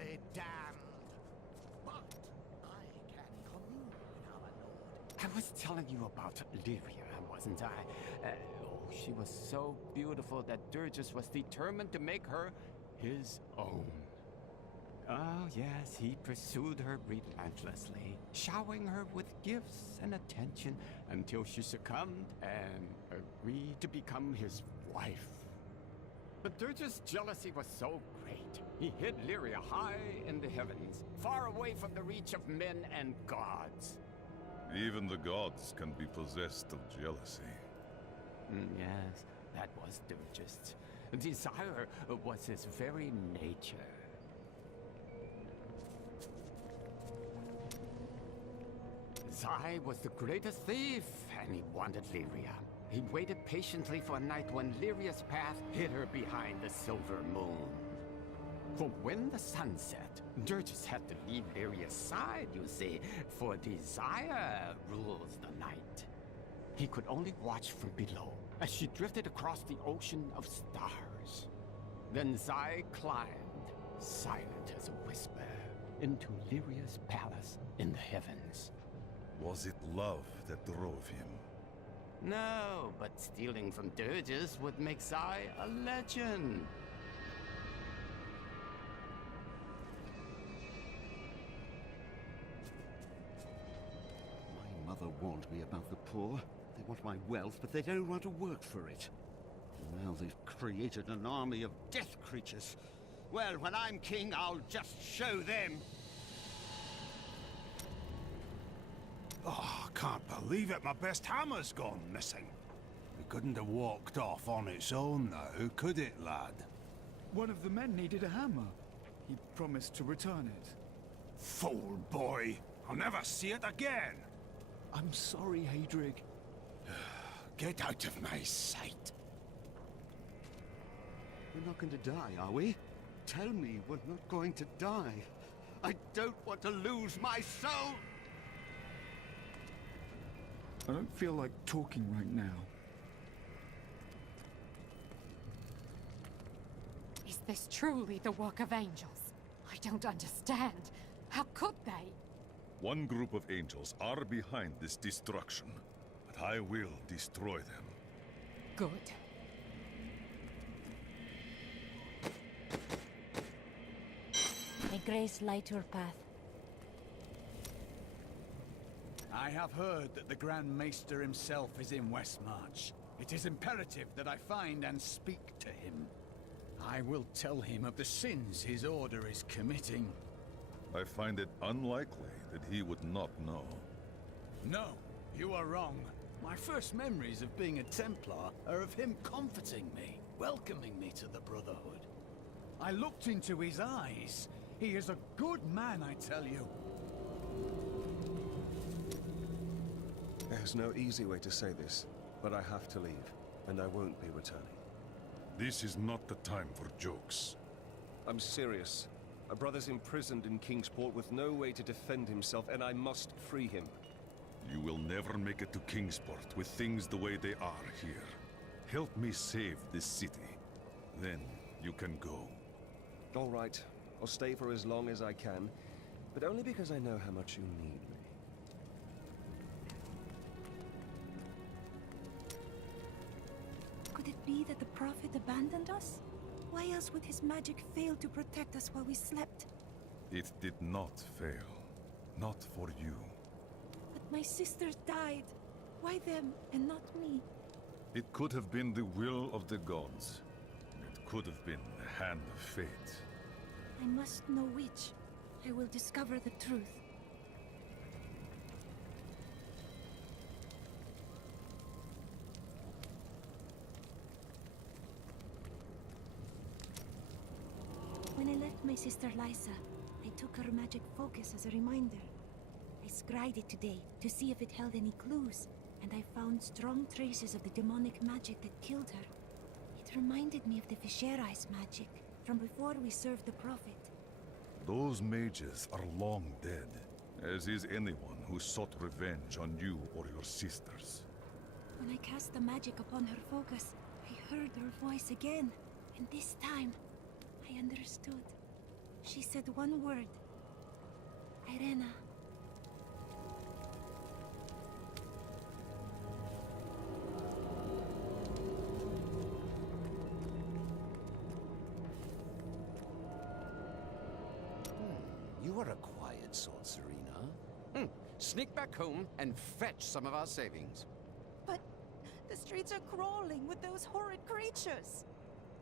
eternally damned. But I can commune with our Lord. I was telling you about Lyria, wasn't I? She was so beautiful that Durgus was determined to make her his own. Oh, yes, he pursued her relentlessly, showering her with gifts and attention until she succumbed and agreed to become his wife. But Durgus' jealousy was so great, he hid Lyria high in the heavens, far away from the reach of men and gods. Even the gods can be possessed of jealousy. Yes, that was Durgus. Desire was his very nature. Zai was the greatest thief, and he wanted Lyria. He waited patiently for a night when Lyria's path hid her behind the silver moon. For when the sun set, Durgus had to leave Lyria's side, you see, for desire rules the night. He could only watch from below as she drifted across the ocean of stars. Then Zai climbed, silent as a whisper, into Lyria's palace in the heavens. Was it love that drove him? No, but stealing from Durgus would make Zai a legend. My mother warned me about the poor. They want my wealth, but they don't want to work for it. Now they've created an army of death creatures. Well, when I'm king, I'll just show them. Oh, I can't believe it. My best hammer's gone missing. It couldn't have walked off on its own now, could it, lad? One of the men needed a hammer. He promised to return it. Fool boy! I'll never see it again! I'm sorry, Hadrig. Get out of my sight! We're not going to die, are we? Tell me we're not going to die. I don't want to lose my soul! I don't feel like talking right now. Is this truly the work of angels? I don't understand. How could they? One group of angels are behind this destruction, but I will destroy them. Good. May grace light your path. I have heard that the Grand Maester himself is in Westmarch. It is imperative that I find and speak to him. I will tell him of the sins his order is committing. I find it unlikely that he would not know. No, you are wrong. My first memories of being a Templar are of him comforting me, welcoming me to the Brotherhood. I looked into his eyes. He is a good man, I tell you. There's no easy way to say this, but I have to leave, and I won't be returning. This is not the time for jokes. I'm serious. My brother's imprisoned in Kingsport with no way to defend himself, and I must free him. You will never make it to Kingsport with things the way they are here. Help me save this city. Then you can go. All right. I'll stay for as long as I can, but only because I know how much you need me. Could it be that the Prophet abandoned us? Why else would his magic fail to protect us while we slept? It did not fail. Not for you. But my sisters died. Why them and not me? It could have been the will of the gods. It could have been the hand of fate. I must know which. I will discover the truth. When I left my sister Lysa, I took her magic focus as a reminder. I scryed it today to see if it held any clues, and I found strong traces of the demonic magic that killed her. It reminded me of the Visceri's magic from before we served the Prophet. Those mages are long dead, as is anyone who sought revenge on you or your sisters. When I cast the magic upon her focus, I heard her voice again, and this time, I understood. She said one word. Irena. You are a quiet sort, Serena. Sneak back home and fetch some of our savings. But the streets are crawling with those horrid creatures.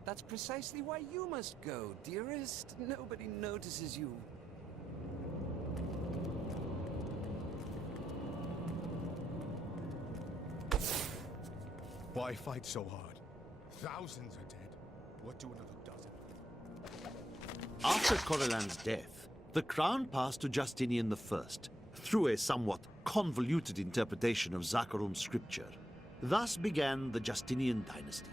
That's precisely why you must go, dearest. Nobody notices you. Why fight so hard? Thousands are dead. What do another dozen? After Corellan's death, the crown passed to Justinian I, through a somewhat convoluted interpretation of Zakharum's scripture. Thus began the Justinian dynasty.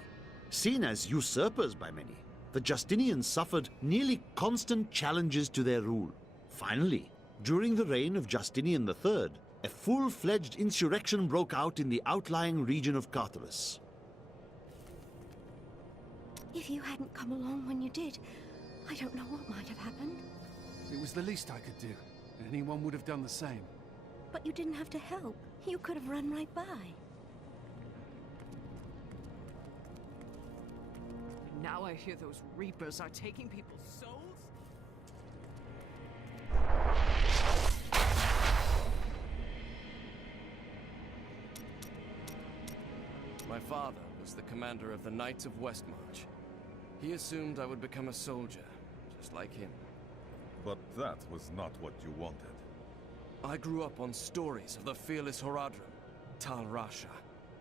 Seen as usurpers by many, the Justinians suffered nearly constant challenges to their rule. Finally, during the reign of Justinian III, a full-fledged insurrection broke out in the outlying region of Carthage. If you hadn't come along when you did, I don't know what might have happened. It was the least I could do. Anyone would have done the same. But you didn't have to help. You could have run right by. Now I hear those Reapers are taking people's souls? My father was the commander of the Knights of Westmarch. He assumed I would become a soldier, just like him. But that was not what you wanted. I grew up on stories of the fearless Horadrim, Tal Rasha,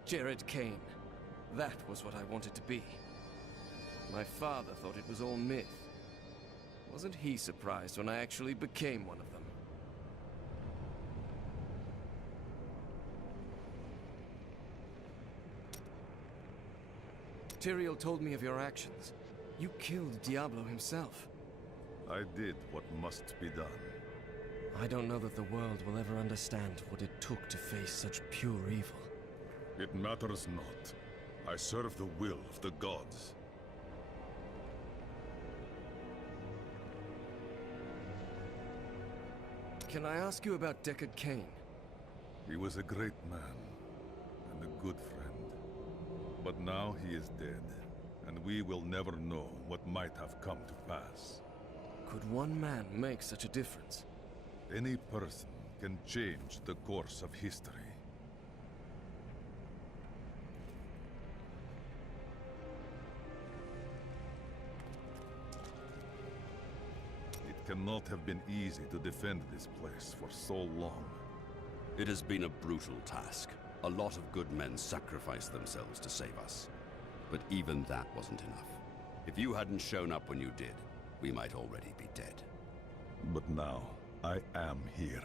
Jared Kane. That was what I wanted to be. My father thought it was all myth. Wasn't he surprised when I actually became one of them? Tyrael told me of your actions. You killed Diablo himself. I did what must be done. I don't know that the world will ever understand what it took to face such pure evil. It matters not. I serve the will of the gods. Can I ask you about Deckard Cain? He was a great man, and a good friend. But now he is dead, and we will never know what might have come to pass. Could one man make such a difference? Any person can change the course of history. It cannot have been easy to defend this place for so long. It has been a brutal task. A lot of good men sacrificed themselves to save us. But even that wasn't enough. If you hadn't shown up when you did, we might already be dead. But now, I am here.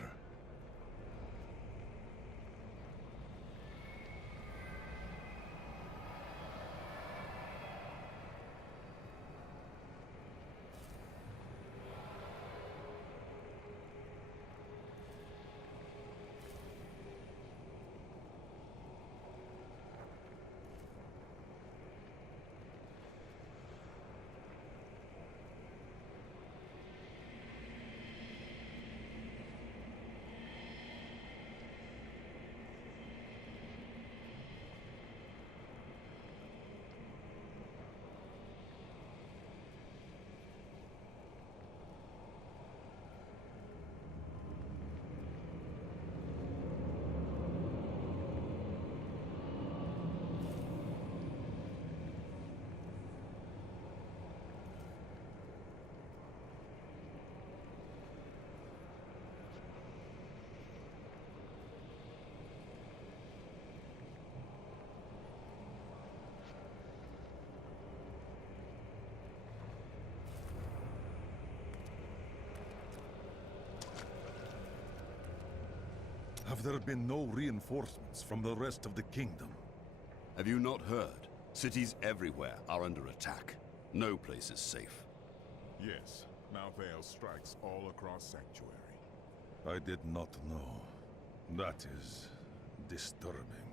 Have there been no reinforcements from the rest of the kingdom? Have you not heard? Cities everywhere are under attack. No place is safe. Yes, Malthael strikes all across Sanctuary. I did not know. That is disturbing.